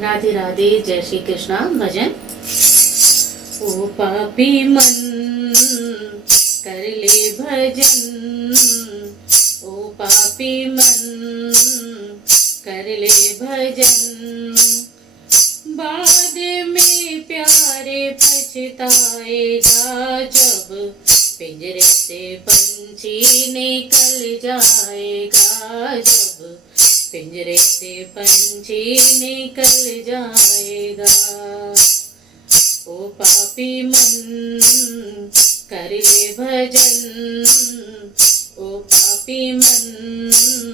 राधे राधे। जय श्री कृष्णा। भजन। ओ पापी मन कर ले भजन, ओ पापी मन कर ले भजन, बाद में प्यारे पछताएगा जब पिंजरे से पंछी निकल जाएगा, जब पिंजरे से पंछी निकल जाएगा। ओ पापी मन कर ले भजन, ओ पापी मन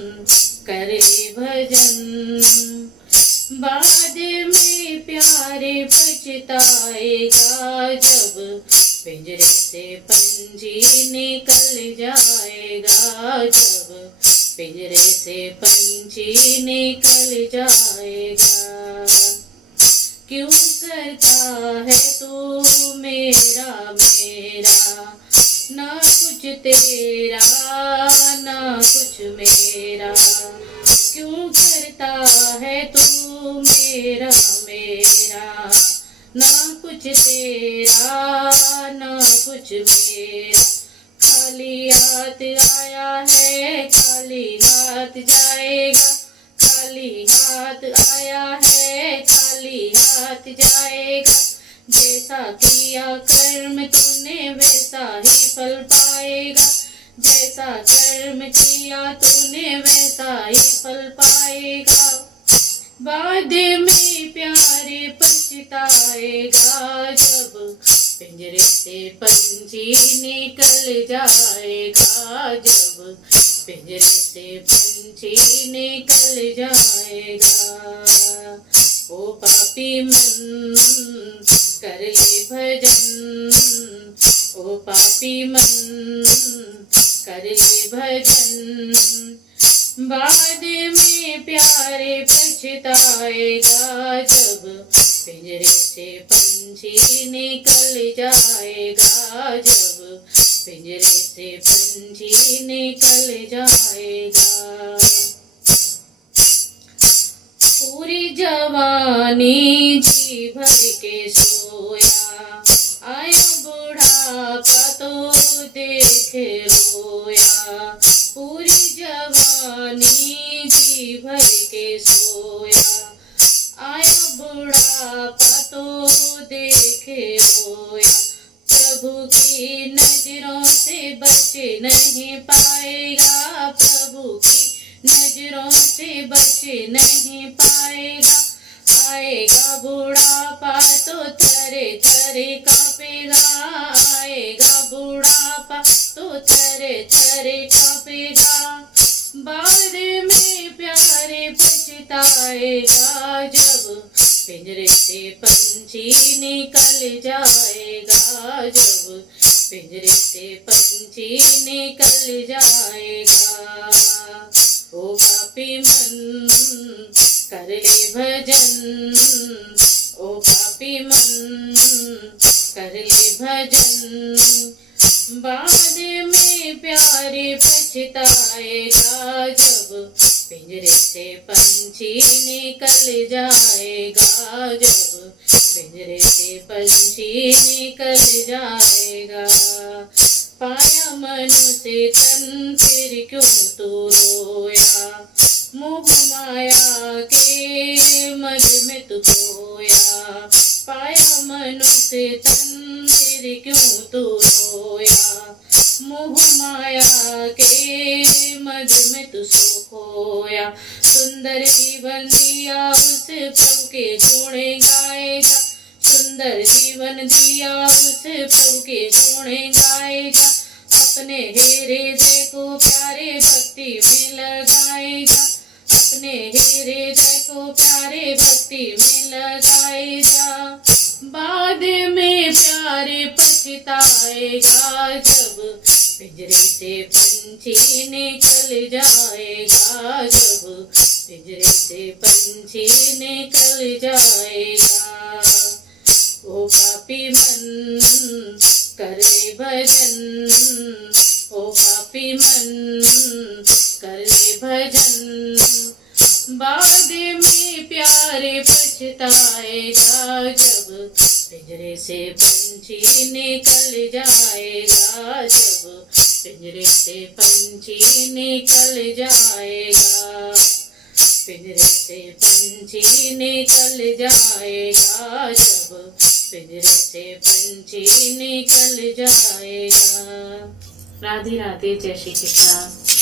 कर ले भजन, बाद में प्यारे पछताएगा जब पिंजरे से पंछी निकल जाएगा, जब पिंजरे से पंछी निकल जाएगा। क्यों करता है तू मेरा मेरा, ना कुछ तेरा ना कुछ मेरा, क्यों करता है तू मेरा मेरा, ना कुछ तेरा ना कुछ मेरा। खाली हाथ आया है खाली हाथ जाएगा, खाली हाथ आया है खाली हाथ जाएगा। जैसा किया कर्म तूने वैसा ही फल पाएगा, जैसा कर्म किया तूने वैसा ही फल पाएगा। बाद में प्यारे पछताएगा जब पिंजरे से पंछी निकल जाएगा, जब पिंजरे से पंछी निकल जाएगा। ओ पापी मन कर ले भजन, ओ पापी मन कर ले भजन, बाद में प्यारे पछताएगा जब पिंजरे से पंछी निकल जाएगा, जब पिंजरे से पंछी निकल जाएगा। पूरी जवानी जी भर के सोया, आया बुढ़ापा तो देख रोया। पूरी जवानी जी भर के सोया, आया बुढ़ापा तो देख रोया। प्रभु की नजरों से बच नहीं पाएगा, प्रभु की नजरों से बच नहीं पाएगा। आएगा बुढ़ापा तो थरे थरे कांपेगा, आएगा बुढ़ापा तो थरे थरे कांपेगा। बाद में प्यारे पछताएगा जब पिंजरे से पंछी निकल जाएगा, जब पिंजरे से पंछी निकल जाएगा। ओ पापी मन कर ले भजन, ओ पापी मन कर ले भजन, बाद में प्यारे पछताएगा जब पिंजरे से पंछी निकल जाएगा, जब पिंजरे से पंछी निकल जाएगा। पाया मनुष्य तन फिर क्यों तू रोया, मोह माया के मद में तू खोया। पाया मनुष्य तन फिर क्यों तू रोया, मोह माया के मद में तू सो खोया। सुंदर जीवन दिया उस प्रभु के गुणे गाएगा, सुंदर जीवन दिया उस प्रभु के गुणे गाएगा। अपने हृदय को प्यारे भक्ति में लगाएगा, अपने हृदय को प्यारे भक्ति में लगाएगा। बाद में प्यारे पछताएगा जब पिंजरे से पंछी निकल जाएगा, जब पिंजरे से पंछी निकल जाएगा। ओ पापी मन कर ले भजन, ओ पापी मन कर ले भजन, बाद में प्यार अरे पछताएगा जब पिंजरे से पंछी निकल जाएगा, जब पिंजरे से पंछी निकल जाएगा, पिंजरे से पंछी निकल जाएगा, जब पिंजरे से पंछी निकल जाएगा। राधे राधे, जय श्री कृष्ण।